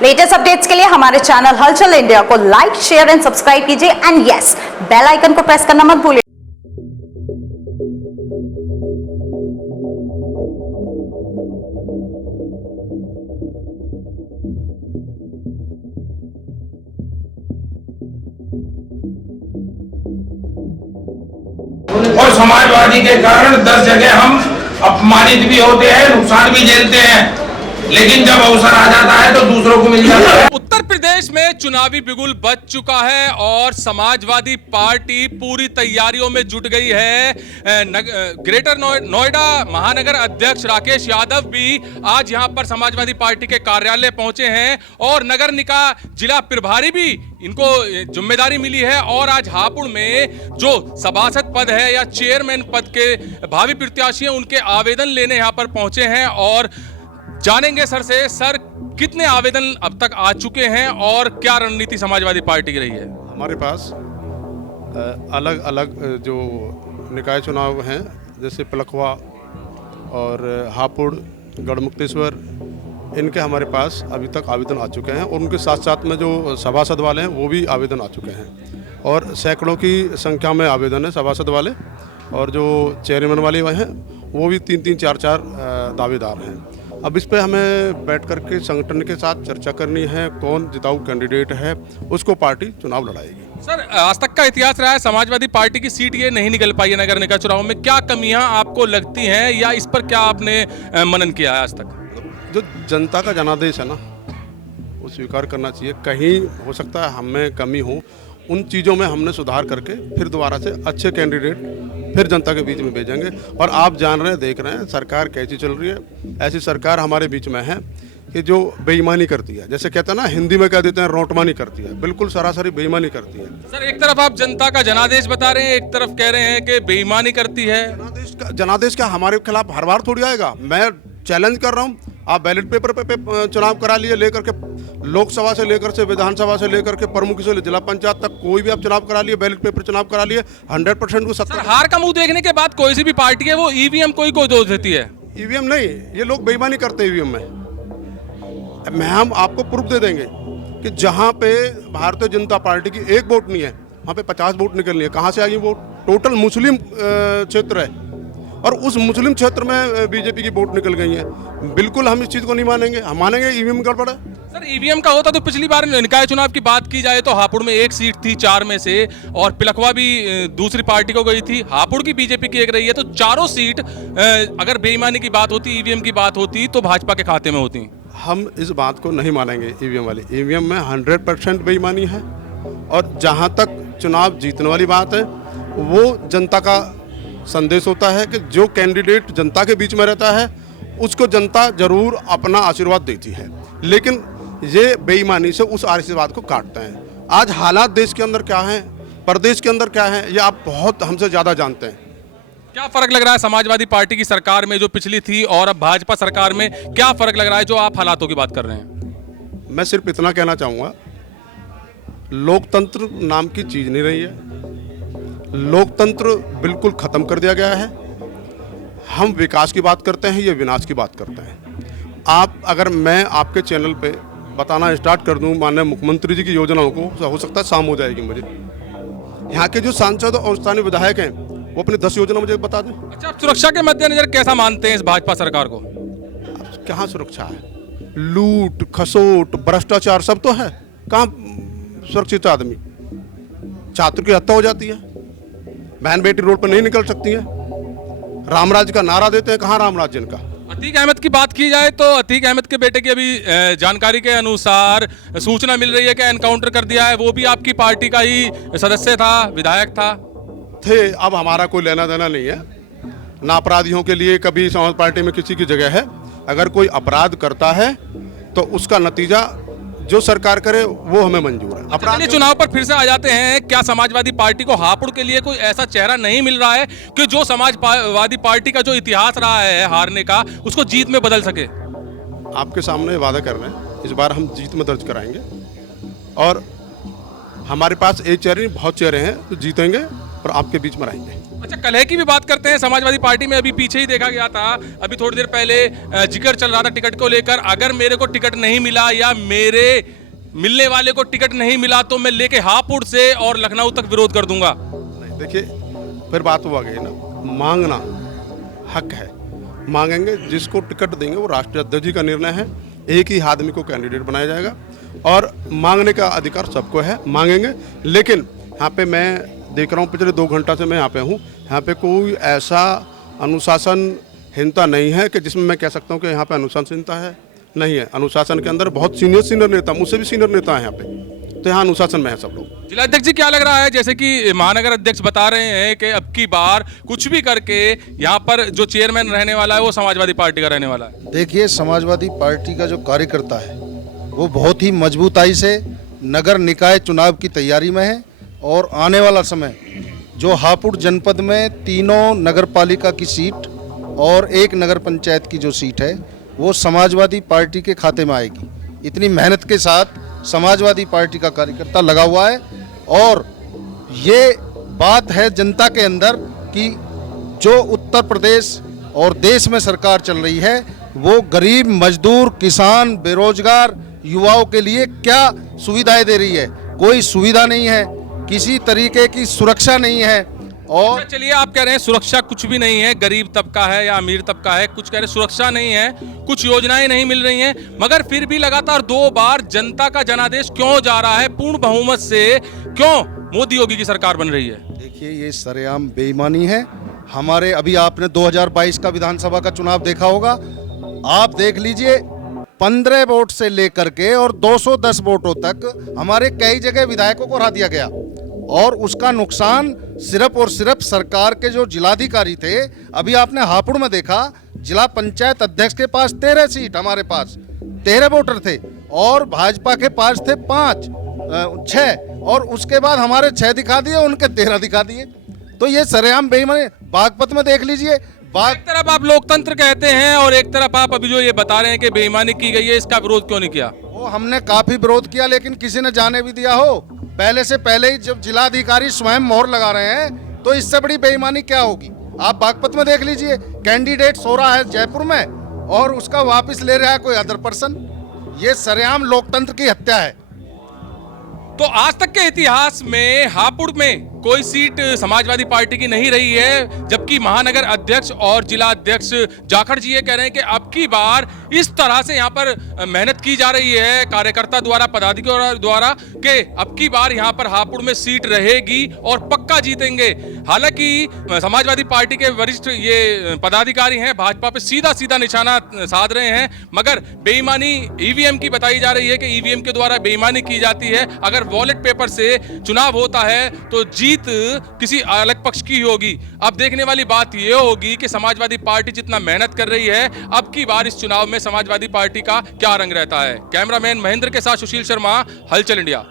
Latest updates के लिए हमारे चैनल हलचल इंडिया को लाइक, शेयर एंड सब्सक्राइब कीजिए एंड यस, बेल आइकन को प्रेस करना मत भूलिए। और समाजवादी के कारण 10 जगह हम अपमानित भी होते हैं, नुकसान भी झेलते हैं, लेकिन जब अवसर आ जाता है तो दूसरों को मिल जाता है। उत्तर प्रदेश में चुनावी बिगुल बज चुका है और समाजवादी पार्टी पूरी तैयारियों में जुट गई है। ग्रेटर नोएडा महानगर अध्यक्ष राकेश यादव भी आज यहां पर समाजवादी पार्टी के कार्यालय पहुंचे हैं और नगर निकाय जिला प्रभारी भी इनको जिम्मेदारी मिली है। और आज हापुड़ में जो सभासद पद है या चेयरमैन पद के भावी प्रत्याशी हैं, उनके आवेदन लेने यहां पर पहुंचे हैं और जानेंगे सर कितने आवेदन अब तक आ चुके हैं और क्या रणनीति समाजवादी पार्टी की रही है। हमारे पास अलग अलग जो निकाय चुनाव हैं, जैसे पलखवा और हापुड़, गढ़मुक्तेश्वर, इनके हमारे पास अभी तक आवेदन आ चुके हैं और उनके साथ साथ में जो सभासद वाले हैं वो भी आवेदन आ चुके हैं और सैकड़ों की संख्या में आवेदन है सभासद वाले, और जो चेयरमैन वाले वह हैं वो भी 3-3, 4-4 दावेदार हैं। अब इस पे हमें बैठ करके संगठन के साथ चर्चा करनी है, कौन जिताऊ कैंडिडेट है, उसको पार्टी चुनाव लड़ाएगी। सर, आज तक का इतिहास रहा है समाजवादी पार्टी की सीट ये नहीं निकल पाई है नगर निकाय चुनाव में, क्या कमियां आपको लगती हैं या इस पर क्या आपने मनन किया है आज तक? जो जनता का जनादेश है ना, वो स्वीकार करना चाहिए। कहीं हो सकता है हमें कमी हो, उन चीज़ों में हमने सुधार करके फिर दोबारा से अच्छे कैंडिडेट फिर जनता के बीच में भेजेंगे। और आप जान रहे हैं, देख रहे हैं सरकार कैसी चल रही है। ऐसी सरकार हमारे बीच में है कि जो बेईमानी करती है, जैसे कहते हैं ना, हिंदी में कह देते हैं रोटमानी करती है, बिल्कुल सरासरी बेईमानी करती है। सर, एक तरफ आप जनता का जनादेश बता रहे हैं, एक तरफ कह रहे हैं कि बेईमानी करती है। जनादेश क्या हमारे खिलाफ हर बार थोड़ी आएगा? मैं चैलेंज कर रहा हूँ, आप बैलेट पेपर पे चुनाव करा लिए, लेकर के लोकसभा से लेकर से विधानसभा से लेकर के प्रमुख से जिला पंचायत तक कोई भी आप चुनाव करा लिए, बैलेट पेपर चुनाव करा लिए, 100% को 70। हार का मुंह देखने के बाद कोई सी भी पार्टी है वो ईवीएम कोई दोष देती है। ईवीएम नहीं, ये लोग बेईमानी करते हैं ईवीएम में। हम आपको प्रूफ दे देंगे कि जहाँ पे भारतीय जनता पार्टी की एक वोट नहीं है, वहाँ पे 50 वोट निकलनी है। कहाँ से आई वोट? टोटल मुस्लिम क्षेत्र है और उस मुस्लिम क्षेत्र में बीजेपी की वोट निकल गई है। बिल्कुल हम इस चीज़ को नहीं मानेंगे, हम मानेंगे ईवीएम गड़बड़ है। सर, ईवीएम का होता तो पिछली बार निकाय चुनाव की बात की जाए तो हापुड़ में एक सीट थी 4 में से, और पिलखवा भी दूसरी पार्टी को गई थी, हापुड़ की बीजेपी की एक रही है, तो चारों सीट अगर बेईमानी की बात होती, ईवीएम की बात होती, तो भाजपा के खाते में होती। हम इस बात को नहीं मानेंगे ईवीएम वाली। ईवीएम में 100% बेईमानी है और जहाँ तक चुनाव जीतने वाली बात है, वो जनता का संदेश होता है कि जो कैंडिडेट जनता के बीच में रहता है उसको जनता जरूर अपना आशीर्वाद देती है, लेकिन ये बेईमानी से उस आशीर्वाद को काटते हैं। आज हालात देश के अंदर क्या हैं, प्रदेश के अंदर क्या है, ये आप बहुत हमसे ज़्यादा जानते हैं। क्या फर्क लग रहा है समाजवादी पार्टी की सरकार में जो पिछली थी और अब भाजपा सरकार में, क्या फर्क लग रहा है जो आप हालातों की बात कर रहे हैं? मैं सिर्फ इतना कहना चाहूँगा, लोकतंत्र नाम की चीज़ नहीं रही है। लोकतंत्र बिल्कुल ख़त्म कर दिया गया है। हम विकास की बात करते हैं, ये विनाश की बात करते हैं। अगर मैं आपके चैनल पे बताना स्टार्ट कर दूं माननीय मुख्यमंत्री जी की योजनाओं को, हो सकता है शाम हो जाएगी मुझे। यहाँ के जो सांसद और स्थानीय विधायक हैं वो अपनी 10 योजना मुझे बता दें। अच्छा, आप सुरक्षा के मद्देनजर कैसा मानते हैं इस भाजपा सरकार को? कहाँ सुरक्षा है? लूट खसोट भ्रष्टाचार सब तो है। कहाँ सुरक्षित आदमी? छात्र की हत्या हो जाती है, बहन बेटी रोड पर नहीं निकल सकती है, रामराज का नारा देते हैं, कहाँ रामराज जिनका? अतीक अहमद की बात की जाए तो अतीक अहमद के बेटे की अभी जानकारी के अनुसार सूचना मिल रही है कि एनकाउंटर कर दिया है। वो भी आपकी पार्टी का ही सदस्य था, विधायक था। अब हमारा कोई लेना देना नहीं है ना अपराधियों के लिए। कभी समाज पार्टी में किसी की जगह है, अगर कोई अपराध करता है तो उसका नतीजा जो सरकार करे वो हमें मंजूर है। अपराधी चुनाव पर फिर से आ जाते हैं, क्या समाजवादी पार्टी को हापुड़ के लिए कोई ऐसा चेहरा नहीं मिल रहा है कि जो समाजवादी पार्टी का जो इतिहास रहा है हारने का, उसको जीत में बदल सके? आपके सामने वादा कर रहे हैं, इस बार हम जीत में दर्ज कराएंगे और हमारे पास एक चेहरे नहीं, बहुत चेहरे हैं जो जीतेंगे और आपके बीच में रहेंगे। अच्छा, कलह की भी बात करते हैं समाजवादी पार्टी में। अभी पीछे ही देखा गया था, अभी थोड़ी देर पहले जिक्र चल रहा था टिकट को लेकर, अगर मेरे को टिकट नहीं मिला या मेरे मिलने वाले को टिकट नहीं मिला तो मैं लेके हापुड़ से और लखनऊ तक विरोध कर दूंगा। नहीं, देखिए फिर बात हुआ गई ना, मांगना हक है, मांगेंगे, जिसको टिकट देंगे वो राष्ट्रीय अध्यक्ष जी का निर्णय है। एक ही आदमी को कैंडिडेट बनाया जाएगा और मांगने का अधिकार सबको है, मांगेंगे। लेकिन यहाँ पे मैं देख रहा हूँ, पिछले 2 घंटा से मैं यहाँ पे हूँ, यहाँ पे कोई ऐसा अनुशासनहीनता नहीं है कि जिसमें मैं कह सकता हूँ कि यहाँ पे अनुशासनहीनता है, नहीं है। अनुशासन के अंदर बहुत सीनियर नेता, मुझसे भी सीनियर नेता है यहाँ पे, तो यहाँ अनुशासन में है सब लोग। जिलाध्यक्ष जी, क्या लग रहा है, जैसे कि महानगर अध्यक्ष बता रहे हैं कि अब की बार कुछ भी करके यहाँ पर जो चेयरमैन रहने वाला है वो समाजवादी पार्टी का रहने वाला है? देखिए, समाजवादी पार्टी का जो कार्यकर्ता है वो बहुत ही मजबूताई से नगर निकाय चुनाव की तैयारी में है और आने वाला समय जो हापुड़ जनपद में 3 नगर पालिका की सीट और 1 नगर पंचायत की जो सीट है वो समाजवादी पार्टी के खाते में आएगी। इतनी मेहनत के साथ समाजवादी पार्टी का कार्यकर्ता लगा हुआ है और ये बात है जनता के अंदर कि जो उत्तर प्रदेश और देश में सरकार चल रही है वो गरीब, मजदूर, किसान, बेरोजगार युवाओं के लिए क्या सुविधाएं दे रही है। कोई सुविधा नहीं है, किसी तरीके की सुरक्षा नहीं है। और चलिए, आप कह रहे हैं सुरक्षा कुछ भी नहीं है, गरीब तबका है या अमीर तबका है, कुछ कह रहे सुरक्षा नहीं है, कुछ योजनाएं नहीं मिल रही हैं, मगर फिर भी लगातार 2 बार जनता का जनादेश क्यों जा रहा है? पूर्ण बहुमत से क्यों मोदी योगी की सरकार बन रही है? देखिए, ये सरेआम बेईमानी है। हमारे अभी आपने 2022 का विधानसभा का चुनाव देखा होगा, आप देख लीजिए, 15 वोट से लेकर के और 210 वोटों तक हमारे कई जगह विधायकों को हरा दिया गया और उसका नुकसान सिर्फ और सिर्फ सरकार के जो जिलाधिकारी थे। अभी आपने हापुड़ में देखा, जिला पंचायत अध्यक्ष के पास 13 सीट, हमारे पास 13 वोटर थे और भाजपा के पास थे 6 और उसके बाद हमारे 6 दिखा दिए, उनके 13 दिखा दिए। तो ये सरेआम बेईमानी। बागपत में देख लीजिए, एक तरफ आप लोकतंत्र कहते हैं और एक तरफ आप अभी जो ये बता रहे हैं कि बेईमानी की गई है, इसका विरोध क्यों नहीं किया? वो हमने काफी विरोध किया, लेकिन किसी ने जाने भी दिया हो? पहले से पहले ही जब जिलाधिकारी स्वयं मोहर लगा रहे हैं तो इससे बड़ी बेईमानी क्या होगी? आप बागपत में देख लीजिए, कैंडिडेट सो रहा है जयपुर में और उसका वापस ले रहा है कोई अदर पर्सन। ये सरेआम लोकतंत्र की हत्या है। तो आज तक के इतिहास में हापुड़ में कोई सीट समाजवादी पार्टी की नहीं रही है, जबकि महानगर अध्यक्ष और जिला अध्यक्ष जाखड़ जी ये कह रहे हैं कि अब की बार इस तरह से यहाँ पर मेहनत की जा रही है कार्यकर्ता द्वारा, पदाधिकारियों द्वारा, कि अब की बार यहाँ पर हापुड़ में सीट रहेगी और पक्का जीतेंगे। हालांकि समाजवादी पार्टी के वरिष्ठ ये पदाधिकारी हैं, भाजपा पे सीधा सीधा निशाना साध रहे हैं, मगर बेईमानी ईवीएम की बताई जा रही है कि ईवीएम के द्वारा बेईमानी की जाती है। अगर वॉलेट पेपर से चुनाव होता है तो जीत किसी अलग पक्ष की होगी। अब देखने वाली बात यह होगी कि समाजवादी पार्टी जितना मेहनत कर रही है, अब की बार इस चुनाव में समाजवादी पार्टी का क्या रंग रहता है। कैमरामैन महेंद्र के साथ सुशील शर्मा, हलचल इंडिया।